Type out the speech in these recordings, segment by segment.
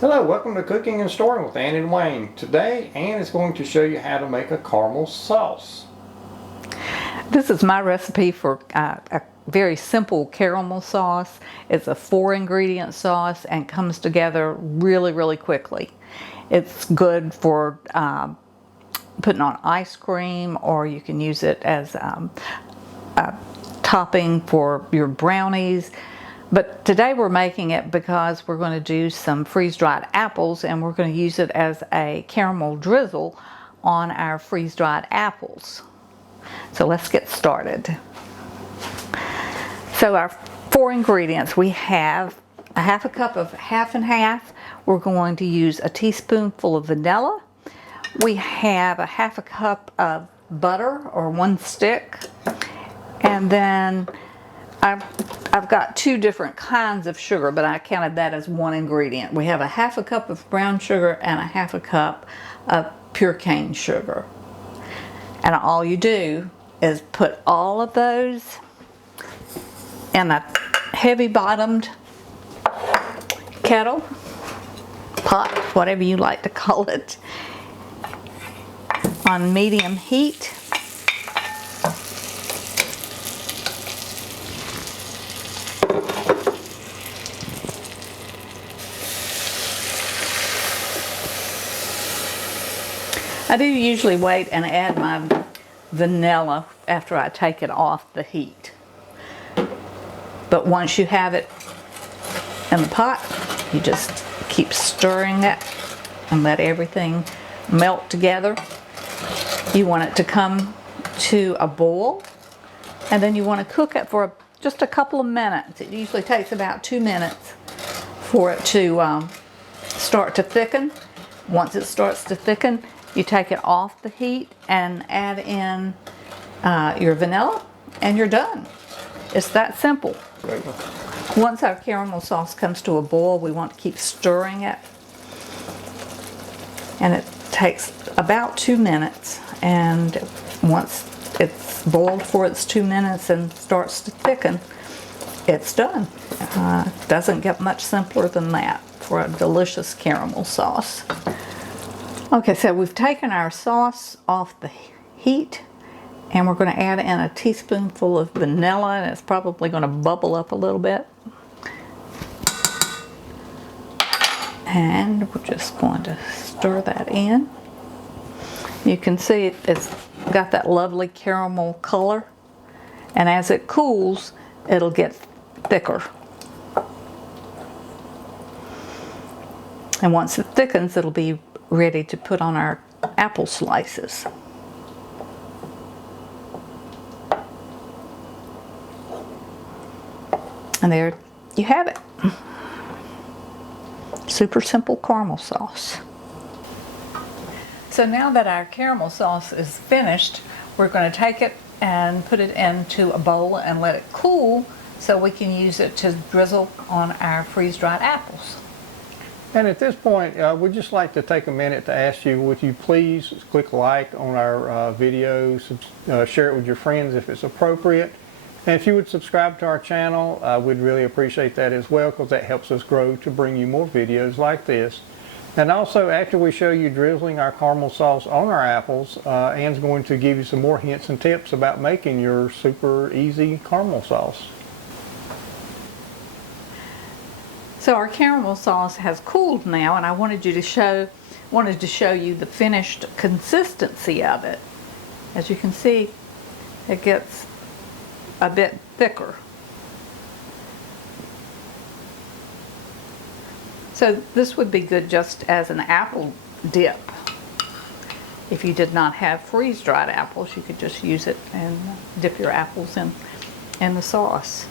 Hello, welcome to Cooking and Storing with Ann and Wayne. Today, Ann is going to show you how to make a caramel sauce. This is my recipe for a very simple caramel sauce. It's a 4-ingredient sauce and comes together really quickly. It's good for putting on ice cream, or you can use it as a topping for your brownies. But today we're making it because we're going to do some freeze-dried apples, and we're going to use it as a caramel drizzle on our freeze-dried apples. So let's get started. So our 4 ingredients, we have a half a cup of half and half. We're going to use a teaspoonful of vanilla. We have a half a cup of butter, or 1 stick. And then I've got 2 different kinds of sugar, but I counted that as 1 ingredient. We have a half a cup of brown sugar and a half a cup of pure cane sugar. And all you do is put all of those in a heavy bottomed kettle, pot, whatever you like to call it, on medium heat. I do usually wait and add my vanilla after I take it off the heat. But once you have it in the pot, you just keep stirring it and let everything melt together. You want it to come to a boil, and then you want to cook it for just a couple of minutes. It usually takes about 2 minutes for it to start to thicken. Once it starts to thicken, you take it off the heat and add in your vanilla, and you're done. It's that simple. Once our caramel sauce comes to a boil, we want to keep stirring it. And it takes about 2 minutes. And once it's boiled for its 2 minutes and starts to thicken, it's done. Doesn't get much simpler than that for a delicious caramel sauce. Okay, so we've taken our sauce off the heat, and we're going to add in a teaspoonful of vanilla, and it's probably going to bubble up a little bit. And we're just going to stir that in. You can see it's got that lovely caramel color, and as it cools, it'll get thicker. And once it thickens, it'll be ready to put on our apple slices. And there you have it. Super simple caramel sauce. So now that our caramel sauce is finished, we're going to take it and put it into a bowl and let it cool so we can use it to drizzle on our freeze-dried apples. And at this point, we'd just like to take a minute to ask you, would you please click like on our videos, share it with your friends if it's appropriate. And if you would subscribe to our channel, we'd really appreciate that as well, because that helps us grow to bring you more videos like this. And also, after we show you drizzling our caramel sauce on our apples, Ann's going to give you some more hints and tips about making your super easy caramel sauce. So our caramel sauce has cooled now, and I wanted to show you the finished consistency of it. As you can see, it gets a bit thicker. So this would be good just as an apple dip. If you did not have freeze-dried apples, you could just use it and dip your apples in the sauce.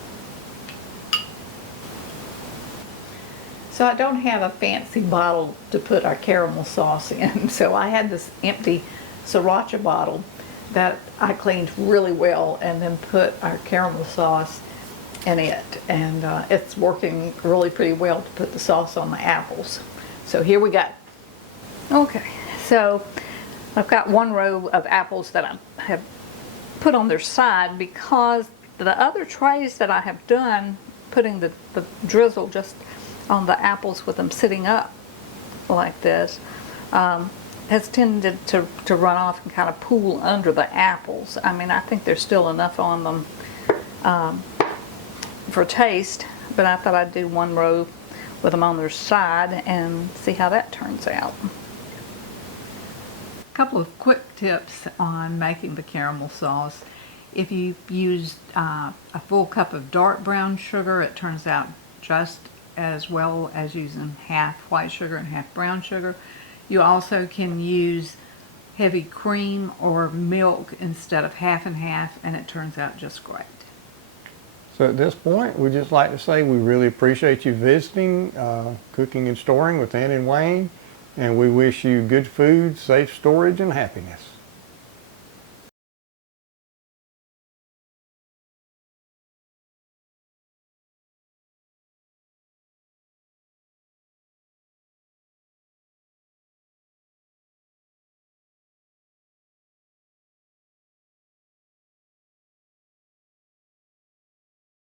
So I don't have a fancy bottle to put our caramel sauce in, so I had this empty sriracha bottle that I cleaned really well and then put our caramel sauce in it. And it's working really pretty well to put the sauce on the apples. So here we go. Okay, so I've got 1 row of apples that I have put on their side, because the other trays that I have done, putting the drizzle just on the apples with them sitting up, like this has tended to run off and kind of pool under the apples. I mean, I think there's still enough on them for taste, but I thought I'd do one row with them on their side and see how that turns out. A couple of quick tips on making the caramel sauce. If you use a full cup of dark brown sugar, it turns out just as well as using half white sugar and half brown sugar. You also can use heavy cream or milk instead of half and half, and it turns out just great. So at this point, we'd just like to say we really appreciate you visiting Cooking and Storing with Ann and Wayne, and we wish you good food, safe storage, and happiness.